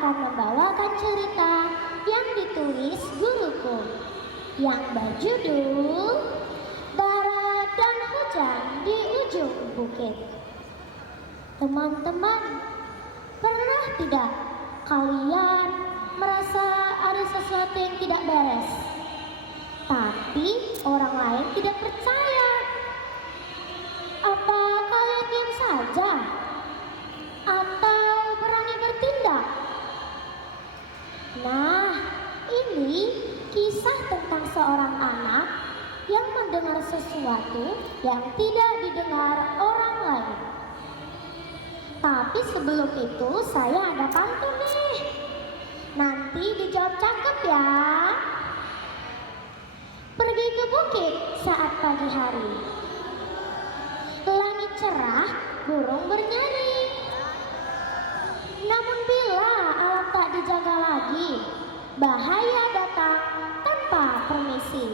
akan membawakan cerita yang ditulis guruku yang berjudul Dara dan Hujan di Ujung Bukit. Teman-teman, pernah tidak kalian merasa ada sesuatu yang tidak beres, tapi orang lain tidak percaya? Apa kalian diam saja? Atau berani bertindak? Nah, ini kisah tentang seorang anak yang mendengar sesuatu yang tidak didengar orang lain. Tapi sebelum itu saya ada pantun nih. Nanti dijawab cakep ya. Pergi ke bukit saat pagi hari. Langit cerah, burung bernyanyi. Namun bila alam tak dijaga lagi, bahaya datang tanpa permisi.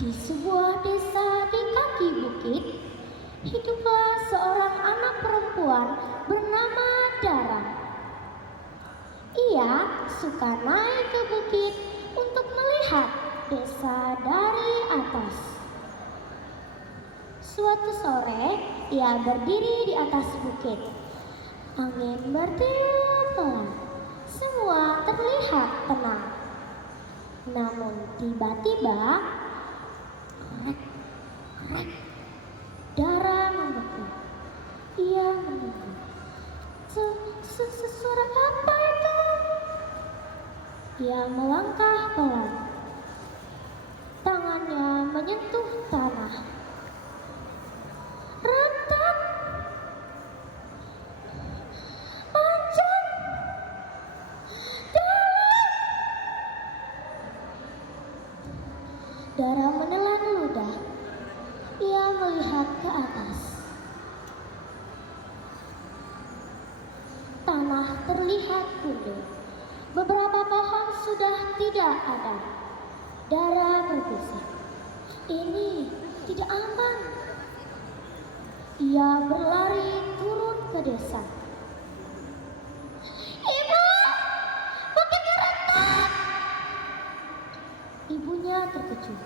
Di sebuah desa di kaki bukit, hiduplah seorang anak perempuan bernama Dara. Ia suka naik ke bukit untuk melihat desa dari atas. Suatu sore, ia berdiri di atas bukit. Angin bertiup pelan, semua terlihat tenang. Namun tiba-tiba, krek, Dara membeku. Ia menunggu. Suara apa itu? Ia melangkah pelan. Tangannya menyentuh tanah. Retak. Panjang. Dalam. Dara menelan ludah. Ia melihat ke atas. Tanah terlihat gundul. Beberapa pohon sudah tidak ada. Dara berbisik. Ini tidak aman. Ia berlari turun ke desa. Ibu, bukitnya retak. Ibunya terkejut.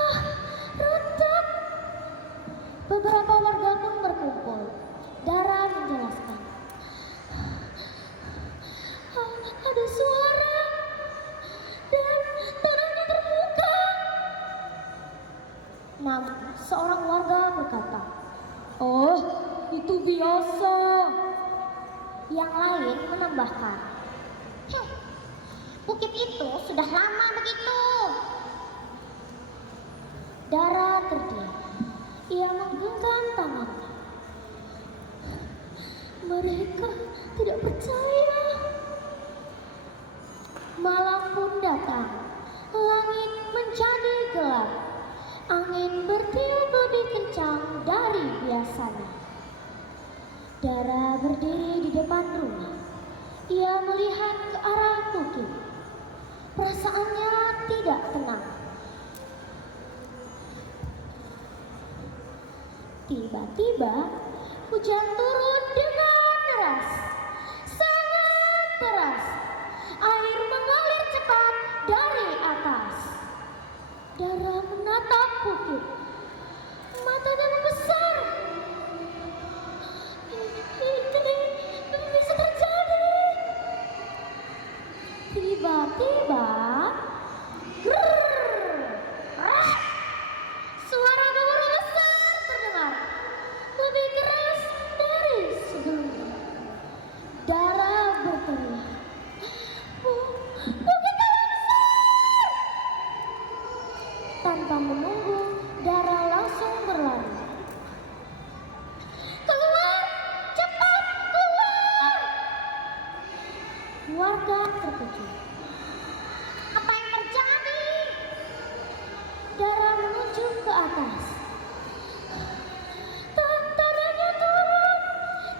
Hah, retak. Beberapa warga pun berkumpul. Dara menjelaskan. Ada suara dan tanahnya terbuka. Namun seorang warga berkata, "Oh, itu biasa." Yang lain menambahkan, bukit itu sudah lama begitu." Dara terdiam. Ia menggenggam tangannya. Mereka tidak percaya. Malam pun datang. Langit menjadi gelap. Angin bertiup lebih kencang dari biasanya. Dara berdiri di depan rumah. Ia melihat ke arah bukit. Perasaannya tidak tenang. Tiba-tiba hujan turun dengan deras. Sangat deras. Air mengalir cepat dari atas. Dara menatap bukit. Matanya membesar. Ini bisa terjadi. Tiba-tiba, suara gemuruh besar terdengar. Lebih keras dari sebelumnya. Dara berteriak. Bukit longsor! Tanpa menunggu, Dara langsung berlari. Keluar! Cepat keluar! Warga terkejut. Apa yang terjadi? Dara menuju ke atas. Tanahnya turun!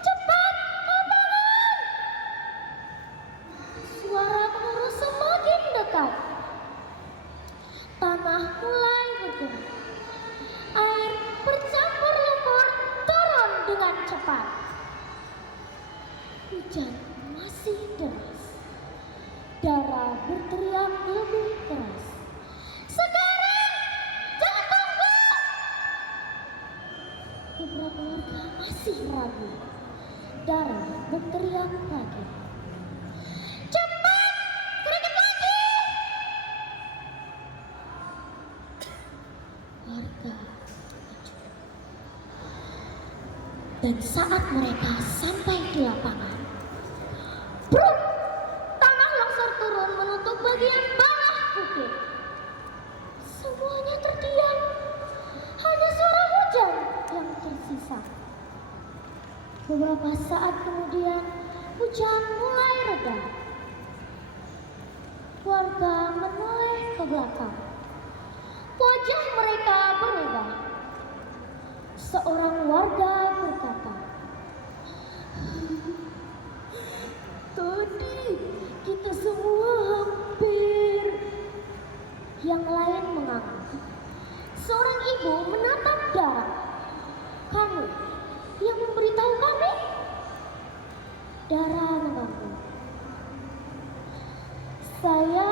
Cepat, lapangan! Suara gemuruh semakin dekat. Tanah mulai bergerak. Air bercampur lumpur turun dengan cepat. Hujan masih deras. Dara berteriak lebih keras. Sekarang! Jangan tunggu! Beberapa warga masih ragu. Dara berteriak lagi. Cepat! Greget lagi! Warga maju. Dan saat mereka sampai di lapangan, bruk! Tanah longsor turun menutup bagian bawah bukit. Semuanya terdiam. Hanya suara hujan yang tersisa. Beberapa saat kemudian, hujan mulai reda. Warga menoleh ke belakang. Wajah mereka berubah. Seorang warga berkata, "Tadi kita semua hampir." Yang lain mengangguk. Seorang ibu menatap Dara. "Kamu yang memberitahu kami?" Dara mengangguk. "Saya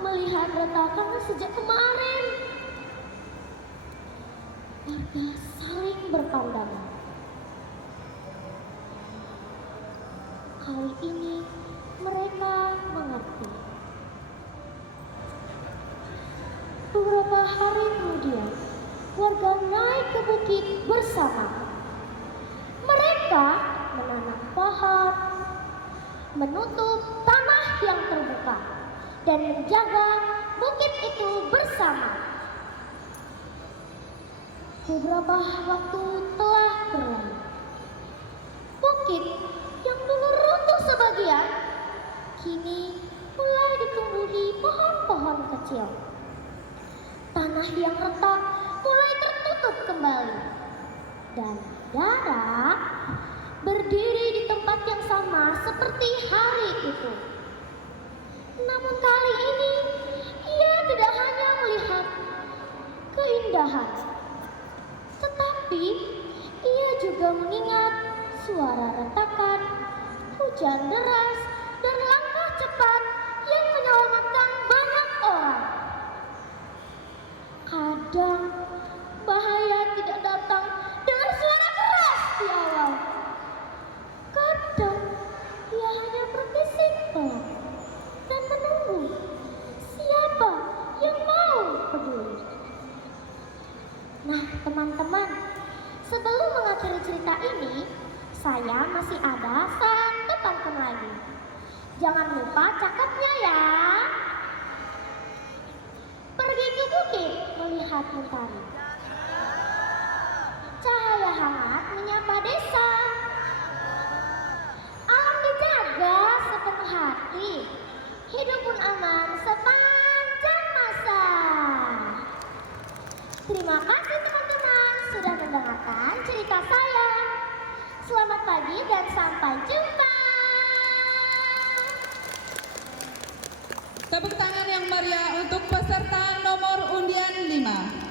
melihat retakan sejak kemarin." Warga saling berpandangan. Kali ini mereka mengerti. Beberapa hari kemudian, warga naik ke bukit bersama. Mereka menanam pohon, menutup tanah yang terbuka, dan menjaga bukit itu bersama. Beberapa waktu telah berlalu. Bukit yang dulu runtuh sebagian, kini mulai ditumbuhi pohon-pohon kecil. Tanah yang retak mulai tertutup kembali. Dan Dara berdiri di tempat yang sama seperti hari itu. Namun kali ini, ia tidak hanya melihat keindahan, tetapi ia juga mengingat suara retakan, hujan deras, dan langkah cepat yang menyelamatkan banyak orang. Kadang bahaya tidak datang dengan suara keras di awal. Kadang ia hanya berbisik pelan dan menunggu siapa yang mau peduli. Nah, teman-teman, sebelum mengakhiri cerita ini, saya masih ada satu pantun lagi. Jangan lupa cakapnya ya. Pergi ke bukit melihat mentari. Cahaya hangat menyapa desa. Alam dijaga sepenuh hati. Hidup pun aman sepanjang masa. Terima kasih teman-teman sudah mendengarkan cerita saya. Selamat pagi dan sampai jumpa. Tepuk tangan yang meriah untuk peserta nomor undian 5.